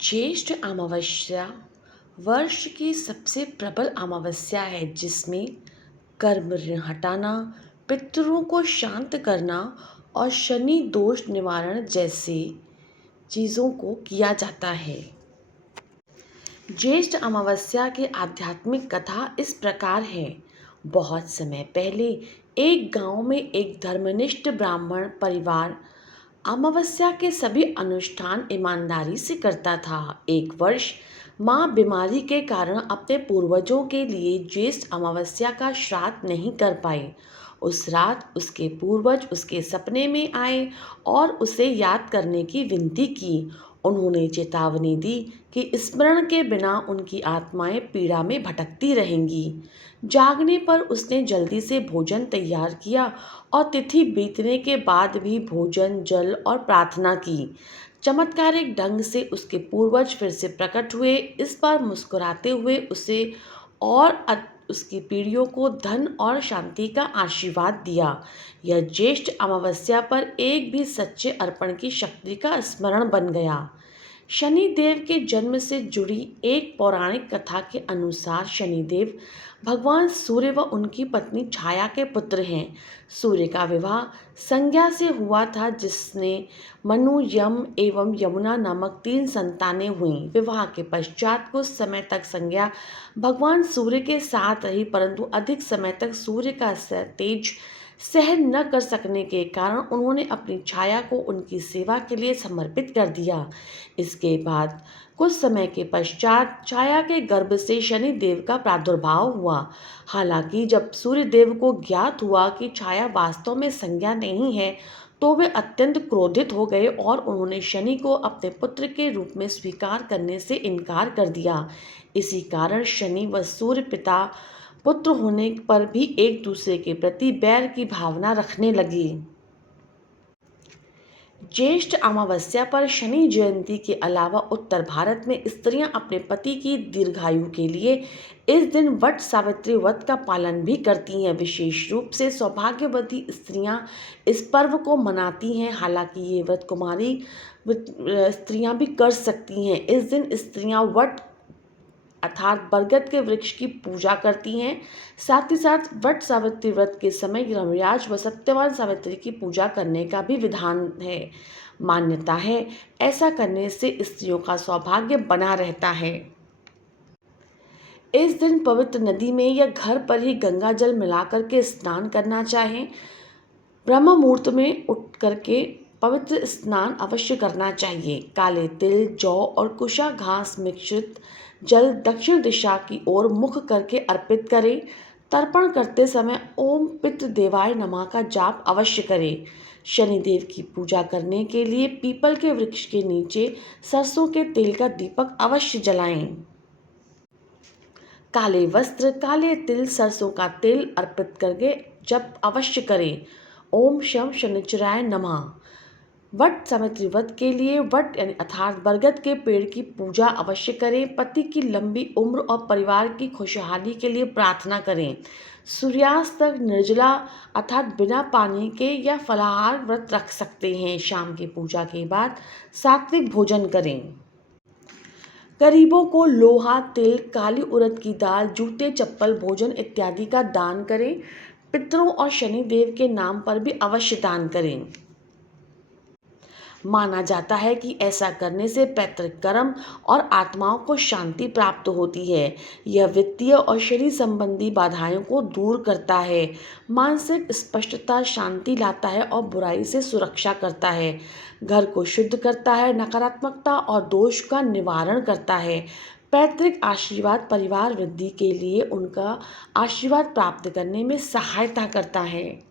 ज्येष्ठ अमावस्या वर्ष की सबसे प्रबल अमावस्या है जिसमें कर्म ऋण हटाना, पितरों को शांत करना और शनि दोष निवारण जैसे चीज़ों को किया जाता है। ज्येष्ठ अमावस्या की आध्यात्मिक कथा इस प्रकार है। बहुत समय पहले एक गांव में एक धर्मनिष्ठ ब्राह्मण परिवार अमावस्या के सभी अनुष्ठान ईमानदारी से करता था। एक वर्ष माँ बीमारी के कारण अपने पूर्वजों के लिए ज्येष्ठ अमावस्या का श्राद्ध नहीं कर पाए। उस रात उसके पूर्वज उसके सपने में आए और उसे याद करने की विनती की। उन्होंने चेतावनी दी कि स्मरण के बिना उनकी आत्माएं पीड़ा में भटकती रहेंगी। जागने पर उसने जल्दी से भोजन तैयार किया और तिथि बीतने के बाद भी भोजन, जल और प्रार्थना की। चमत्कारिक ढंग से उसके पूर्वज फिर से प्रकट हुए, इस बार मुस्कुराते हुए उसे और उसकी पीढ़ियों को धन और शांति का आशीर्वाद दिया। यह ज्येष्ठ अमावस्या पर एक भी सच्चे अर्पण की शक्ति का स्मरण बन गया। शनिदेव के जन्म से जुड़ी एक पौराणिक कथा के अनुसार शनिदेव भगवान सूर्य व उनकी पत्नी छाया के पुत्र हैं। सूर्य का विवाह संज्ञा से हुआ था जिसने मनु, यम एवं यमुना नामक 3 संतानें हुईं। विवाह के पश्चात कुछ समय तक संज्ञा भगवान सूर्य के साथ रही, परंतु अधिक समय तक सूर्य का तेज सहन न कर सकने के कारण उन्होंने अपनी छाया को उनकी सेवा के लिए समर्पित कर दिया। इसके बाद कुछ समय के पश्चात छाया के गर्भ से शनि देव का प्रादुर्भाव हुआ। हालांकि जब सूर्य देव को ज्ञात हुआ कि छाया वास्तव में संज्ञा नहीं है, तो वे अत्यंत क्रोधित हो गए और उन्होंने शनि को अपने पुत्र के रूप में स्वीकार करने से इनकार कर दिया। इसी कारण शनि व सूर्य पिता पुत्र होने पर भी एक दूसरे के प्रति बैर की भावना रखने लगे। ज्येष्ठ अमावस्या पर शनि जयंती के अलावा उत्तर भारत में स्त्रियां अपने पति की दीर्घायु के लिए इस दिन वट सावित्री व्रत का पालन भी करती हैं। विशेष रूप से सौभाग्यवती स्त्रियां इस पर्व को मनाती हैं। हालांकि ये व्रत कुमारी स्त्रियां भी कर सकती हैं। इस दिन स्त्रियां वट अर्थात बरगद के वृक्ष की पूजा करती हैं। साथ ही साथ वट सावित्री व्रत के समय यमराज व सत्यवान सावित्री की पूजा करने का भी विधान है। मान्यता है ऐसा करने से स्त्रियों का सौभाग्य बना रहता है। इस दिन पवित्र नदी में या घर पर ही गंगा जल मिलाकर के स्नान करना चाहिए। ब्रह्म मुहूर्त में उठ करके पवित्र स्नान अवश्य करना चाहिए। काले तिल, जौ और कुशा घास मिश्रित जल दक्षिण दिशा की ओर मुख करके अर्पित करें। तर्पण करते समय ओम पितृ देवाय नमः का जाप अवश्य करें। शनिदेव की पूजा करने के लिए पीपल के वृक्ष के नीचे सरसों के तेल का दीपक अवश्य जलाएं। काले वस्त्र, काले तिल, सरसों का तेल अर्पित करके जप अवश्य करें। ओम शम शनिचराय नमः। वट सावित्री व्रत के लिए वट यानी अर्थात बरगद के पेड़ की पूजा अवश्य करें। पति की लंबी उम्र और परिवार की खुशहाली के लिए प्रार्थना करें। सूर्यास्त तक निर्जला अर्थात बिना पानी के या फलाहार व्रत रख सकते हैं। शाम की पूजा के बाद सात्विक भोजन करें। गरीबों को लोहा, तिल, काली उड़द की दाल, जूते, चप्पल, भोजन इत्यादि का दान करें। पितरों और शनिदेव के नाम पर भी अवश्य दान करें। माना जाता है कि ऐसा करने से पैतृक कर्म और आत्माओं को शांति प्राप्त होती है। यह वित्तीय और शरीर संबंधी बाधाओं को दूर करता है, मानसिक स्पष्टता, शांति लाता है और बुराई से सुरक्षा करता है। घर को शुद्ध करता है, नकारात्मकता और दोष का निवारण करता है। पैतृक आशीर्वाद परिवार वृद्धि के लिए उनका आशीर्वाद प्राप्त करने में सहायता करता है।